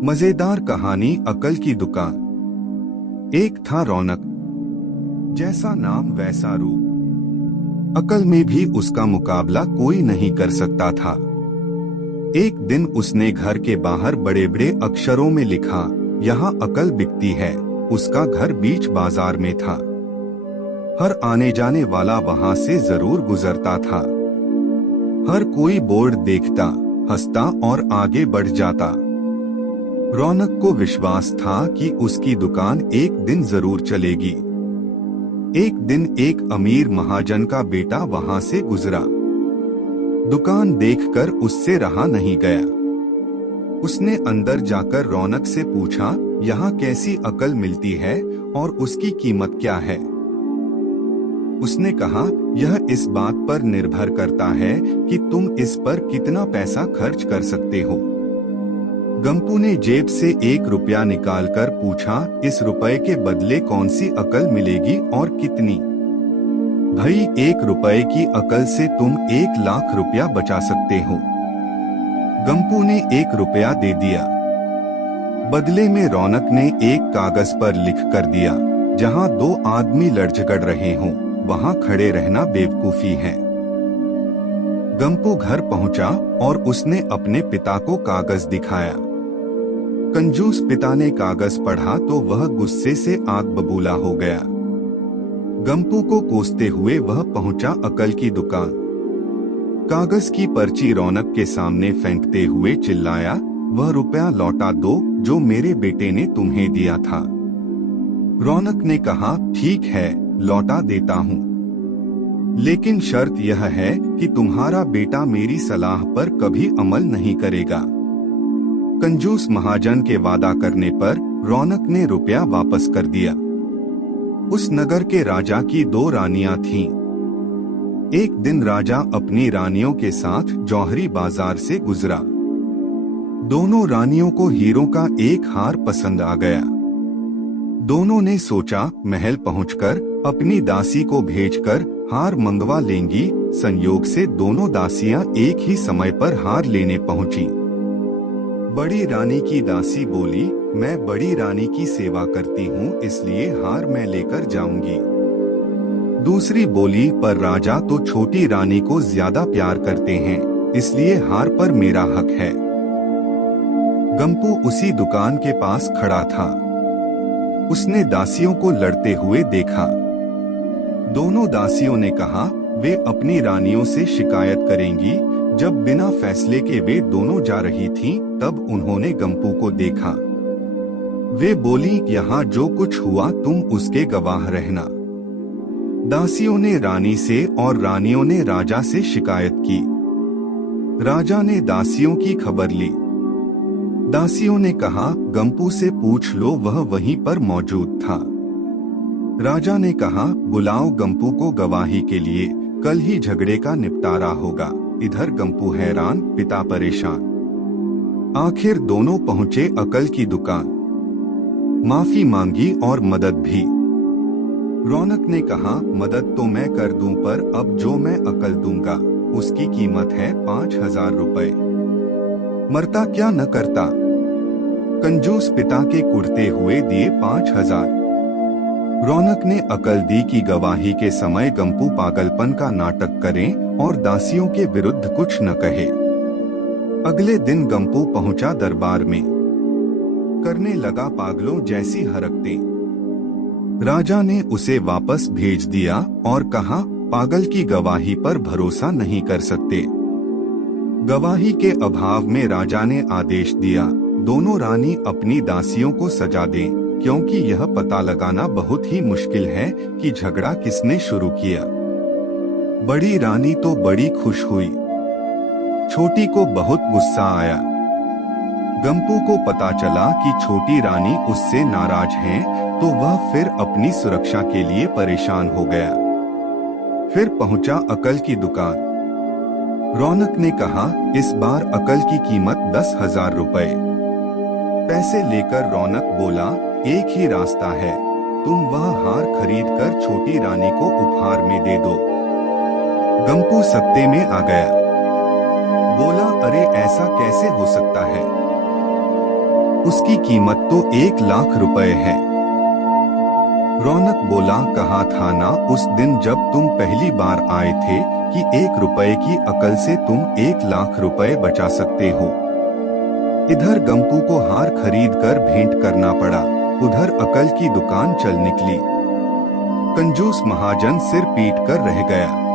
मजेदार कहानी अकल की दुकान। एक था रौनक, जैसा नाम वैसा रूप। अकल में भी उसका मुकाबला कोई नहीं कर सकता था। एक दिन उसने घर के बाहर बड़े बड़े अक्षरों में लिखा, यहाँ अकल बिकती है। उसका घर बीच बाजार में था। हर आने जाने वाला वहां से जरूर गुजरता था। हर कोई बोर्ड देखता, हंसता और आगे बढ़ जाता। रौनक को विश्वास था कि उसकी दुकान एक दिन जरूर चलेगी। एक दिन एक अमीर महाजन का बेटा वहां से गुजरा। दुकान देखकर उससे रहा नहीं गया। उसने अंदर जाकर रौनक से पूछा, यहाँ कैसी अकल मिलती है और उसकी कीमत क्या है? उसने कहा, यह इस बात पर निर्भर करता है कि तुम इस पर कितना पैसा खर्च कर सकते हो। गंपू ने जेब से 1 रुपया निकालकर पूछा, इस रुपए के बदले कौन सी अकल मिलेगी और कितनी? भाई, 1 रुपए की अकल से तुम 1 लाख रुपया बचा सकते हो। गंपू ने 1 रुपया दे दिया। बदले में रौनक ने एक कागज पर लिख कर दिया, जहां 2 आदमी लड़ झगड़ रहे हों, वहां खड़े रहना बेवकूफी है। गंपू घर पहुंचा और उसने अपने पिता को कागज दिखाया। कंजूस पिता ने कागज पढ़ा तो वह गुस्से से आग बबूला हो गया। गंपू को कोसते हुए वह पहुंचा अकल की दुकान। कागज की पर्ची रौनक के सामने फेंकते हुए चिल्लाया, वह रुपया लौटा दो जो मेरे बेटे ने तुम्हें दिया था। रौनक ने कहा, ठीक है, लौटा देता हूँ, लेकिन शर्त यह है कि तुम्हारा बेटा मेरी सलाह पर कभी अमल नहीं करेगा। कंजूस महाजन के वादा करने पर रौनक ने रुपया वापस कर दिया। उस नगर के राजा की 2 रानियां थीं। एक दिन राजा अपनी रानियों के साथ जौहरी बाजार से गुजरा। दोनों रानियों को हीरों का एक हार पसंद आ गया। दोनों ने सोचा, महल पहुंचकर अपनी दासी को भेजकर हार मंगवा लेंगी। संयोग से दोनों दासियां एक ही समय पर हार लेने पहुंची। बड़ी रानी की दासी बोली, मैं बड़ी रानी की सेवा करती हूँ, इसलिए हार मैं लेकर जाऊंगी। दूसरी बोली, पर राजा तो छोटी रानी को ज्यादा प्यार करते हैं, इसलिए हार पर मेरा हक है। गंपू उसी दुकान के पास खड़ा था। उसने दासियों को लड़ते हुए देखा। दोनों दासियों ने कहा, वे अपनी रानियों से शिकायत करेंगी। जब बिना फैसले के वे दोनों जा रही थीं, तब उन्होंने गंपू को देखा। वे बोली, यहाँ जो कुछ हुआ तुम उसके गवाह रहना। दासियों ने रानी से और रानियों ने राजा से शिकायत की। राजा ने दासियों की खबर ली। दासियों ने कहा, गंपू से पूछ लो, वह वहीं पर मौजूद था। राजा ने कहा, बुलाओ गंपू को गवाही के लिए, कल ही झगड़े का निपटारा होगा। इधर गंपू हैरान, पिता परेशान। आखिर दोनों पहुंचे अकल की दुकान। माफी मांगी और मदद भी। रौनक ने कहा, मदद तो मैं कर दूं, पर अब जो मैं अकल दूंगा उसकी कीमत है 5000 रुपए। मरता क्या न करता। कंजूस पिता के कुढ़ते हुए दिए 5000। रौनक ने अकल दी कि गवाही के समय गंपू पागलपन का नाटक करें और दासियों के विरुद्ध कुछ न कहे। अगले दिन गंपू पहुंचा दरबार में। करने लगा पागलों जैसी हरकतें। राजा ने उसे वापस भेज दिया और कहा, पागल की गवाही पर भरोसा नहीं कर सकते। गवाही के अभाव में राजा ने आदेश दिया, दोनों रानी अपनी दासियों को सजा दें, क्योंकि यह पता लगाना बहुत ही मुश्किल है कि झगड़ा किसने शुरू किया। बड़ी रानी तो बड़ी खुश हुई। छोटी को बहुत गुस्सा आया। गंपू को पता चला कि छोटी रानी उससे नाराज हैं, तो वह फिर अपनी सुरक्षा के लिए परेशान हो गया। फिर पहुंचा अकल की दुकान। रौनक ने कहा, इस बार अकल की कीमत 10,000 रुपए। पैसे लेकर रौनक बोला, एक ही रास्ता है, तुम वह हार खरीदकर छोटी रानी को उपहार में दे दो। गंपू सकते में आ गया। बोला, अरे ऐसा कैसे हो सकता है? उसकी कीमत तो 1 लाख रुपए है। रौनक बोला, कहा था ना उस दिन जब तुम पहली बार आए थे कि 1 रुपए की अकल से तुम 1 लाख रुपए बचा सकते हो। इधर गंपू को हार खरीद कर भेंट करना पड़ा, उधर अकल की दुकान चल निकली। कंजूस महाजन सिर पीट कर रह गया।